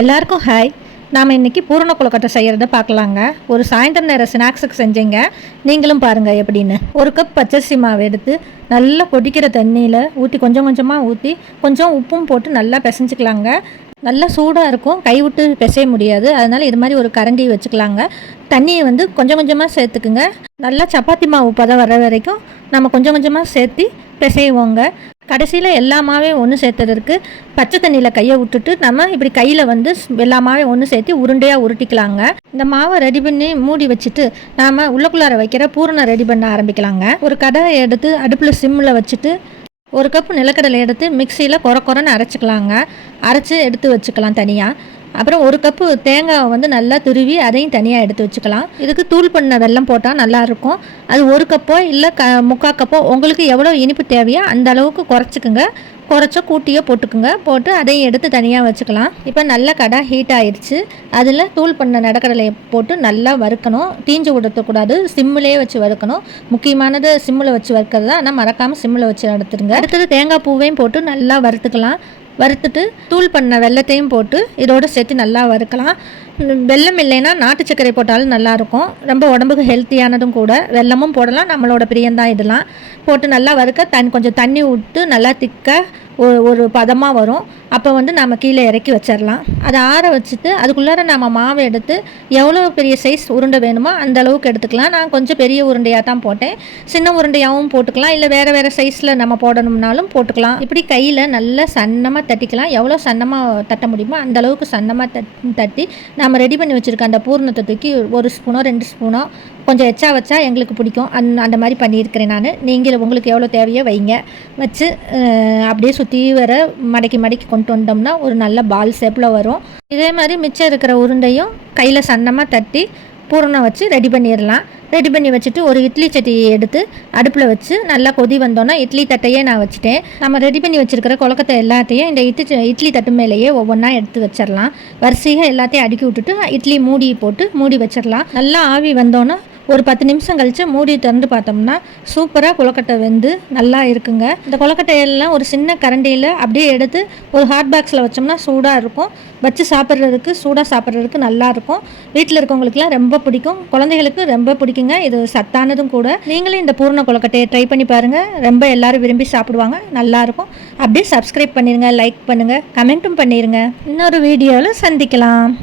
எல்லாருக்கும் ஹாய். நாம் இன்றைக்கி பூரண கொழுக்கட்டை செய்கிறத பார்க்கலாங்க. ஒரு சாயந்தரம் நேரம் ஸ்நாக்ஸுக்கு செஞ்சீங்க. நீங்களும் பாருங்கள் எப்படின்னு. ஒரு கப் பச்சரிசி மாவு எடுத்து நல்லா கொதிக்கிற தண்ணியில் ஊற்றி கொஞ்சம் கொஞ்சமாக ஊற்றி கொஞ்சம் உப்பும் போட்டு நல்லா பிசைஞ்சிக்கலாங்க. நல்லா சூடாக இருக்கும். கை விட்டு பிசைய முடியாது. அதனால் இது மாதிரி ஒரு கரண்டி வச்சுக்கலாங்க. தண்ணியை வந்து கொஞ்சம் கொஞ்சமாக சேர்த்துக்குங்க. நல்லா சப்பாத்தி மாவு பதம் வர வரைக்கும் நம்ம கொஞ்சம் கொஞ்சமாக சேர்த்து பிசைவோங்க. கடைசியில் எல்லா மாவையும் ஒன்று சேர்த்துறதுக்கு பச்சை தண்ணியில் கையை விட்டுட்டு நம்ம இப்படி கையில் வந்து ஸ்- எல்லா மாவையும் ஒன்று சேர்த்து உருண்டையாக உருட்டிக்கலாங்க. இந்த மாவை ரெடி பண்ணி மூடி வச்சுட்டு நாம் உள்ளக்குள்ளார வைக்கிற பூரணம் ரெடி பண்ண ஆரம்பிக்கலாங்க. ஒரு கடாயை எடுத்து அடுப்பில் சிம்மில் வச்சுட்டு ஒரு கப் நிலக்கடலை எடுத்து மிக்சியில் கொர கொரன்னு அரைச்சிக்கலாங்க. அரைச்சி எடுத்து வச்சுக்கலாம் தனியாக அப்புறம் ஒரு கப்பு தேங்காவை வந்து நல்லா துருவி அதையும் தனியாக எடுத்து வச்சுக்கலாம். இதுக்கு தூள் பண்ண வெல்லம் போட்டால் நல்லாயிருக்கும் அது ஒரு கப்போ இல்லை க முக்கால் கப்போ உங்களுக்கு எவ்வளோ இனிப்பு தேவையோ அந்த அளவுக்கு குறைச்சிக்குங்க. குறைச்சோ கூட்டியோ போட்டுக்குங்க. போட்டு அதையும் எடுத்து தனியாக வச்சுக்கலாம். இப்போ நல்ல கடை ஹீட் ஆயிடுச்சு அதில் தூள் பண்ண நடக்கடலையை போட்டு நல்லா வறுக்கணும். தீஞ்சு விடக்கூடாது. சிம்மிலே வச்சு வறுக்கணும். முக்கியமானது சிம்மில் வச்சு வறுக்கிறது தான். ஆனால் மறக்காமல் சிம்மில் வச்சு நடத்துருங்க. அடுத்தது தேங்காய் பூவையும் போட்டு நல்லா வறுத்துக்கலாம். வறுத்துட்டு தூள் பண்ண வெல்லத்தையும் போட்டு இதோடு சேர்த்து நல்லா வறுக்கலாம். வெள்ளம் வெல்லம் இல்லைன்னா நாட்டு சர்க்கரை போட்டாலும் நல்லாயிருக்கும். ரொம்ப உடம்புக்கு ஹெல்த்தியானதும் கூட. வெல்லமும் போடலாம். நம்மளோட பிரியந்தான் இதெல்லாம். போட்டு நல்லா வறுக்க தண்ணி கொஞ்சம் தண்ணி விட்டு நல்லா திக்காக ஒரு ஒரு பதமாக வரும். அப்போ வந்து நம்ம கீழே இறக்கி வச்சிடலாம் அதை ஆற வச்சுட்டு அதுக்குள்ளார நம்ம மாவை எடுத்து எவ்வளோ பெரிய சைஸ் உருண்டை வேணுமோ அந்த அளவுக்கு எடுத்துக்கலாம். நான் கொஞ்சம் பெரிய உருண்டையாக தான் போட்டேன். சின்ன உருண்டையாகவும் போட்டுக்கலாம். இல்லை வேறு வேறு சைஸில் நம்ம போடணும்னாலும் போட்டுக்கலாம். இப்படி கையில் நல்லா சன்னமாக தட்டிக்கலாம். எவ்வளோ சன்னமாக தட்ட முடியுமோ அந்த அளவுக்கு சன்னமாக தட் தட்டி நம்ம ரெடி பண்ணி வச்சுருக்க அந்த பூர்ணத்தை தூக்கி ஒரு ஸ்பூனோ ரெண்டு ஸ்பூனோ கொஞ்சம் எச்சா வச்சா எங்களுக்கு பிடிக்கும். அந் அந்த மாதிரி பண்ணியிருக்கிறேன் நான். நீங்கள் உங்களுக்கு எவ்வளோ தேவையோ வைங்க. வச்சு அப்படியே சுற்றி வர மடக்கி மடக்கி கொண்டு வந்தோம்னா ஒரு நல்ல பால் ஷேப்பில் வரும். இதே மாதிரி மிச்சம் இருக்கிற உருண்டையும் கையில் சன்னமாக தட்டி பூரணம் வச்சு ரெடி பண்ணிடலாம். ரெடி பண்ணி வச்சுட்டு ஒரு இட்லி சட்டியை எடுத்து அடுப்பில் வச்சு நல்லா கொதி வந்தோன்னா இட்லி தட்டையே நான் வச்சுட்டேன். நம்ம ரெடி பண்ணி வச்சுருக்கிற குழக்கத்தை எல்லாத்தையும் இந்த இட்லி இட்லி தட்டு மேலேயே ஒவ்வொன்றா எடுத்து வச்சிடலாம். வரிசையாக எல்லாத்தையும் அடுக்கி விட்டுட்டு இட்லி மூடி போட்டு மூடி வச்சிடலாம். நல்லா ஆவி வந்தோன்னா ஒரு பத்து நிமிஷம் கழித்து மூடி திறந்து பார்த்தோம்னா சூப்பராக கொலக்கட்டை வெந்து நல்லா இருக்குங்க. இந்த கொலக்கட்டையெல்லாம் ஒரு சின்ன கரண்டியில் அப்படியே எடுத்து ஒரு ஹாட் பாக்ஸில் வச்சோம்னா சூடாக இருக்கும். வச்சு சாப்பிட்றதுக்கு சூடாக சாப்பிட்றதுக்கு நல்லா இருக்கும். வீட்டில் இருக்கவங்களுக்குலாம் ரொம்ப பிடிக்கும். குழந்தைகளுக்கு ரொம்ப பிடிக்குங்க. இது சத்தானதும் கூட. நீங்களும் இந்த பூர்ண கொலக்கட்டையை ட்ரை பண்ணி பாருங்கள் ரொம்ப எல்லாரும் விரும்பி சாப்பிடுவாங்க. நல்லாயிருக்கும் அப்படியே சப்ஸ்கிரைப் பண்ணிடுங்க லைக் பண்ணுங்கள் கமெண்ட்டும் பண்ணிடுங்க இன்னொரு வீடியோவில் சந்திக்கலாம்.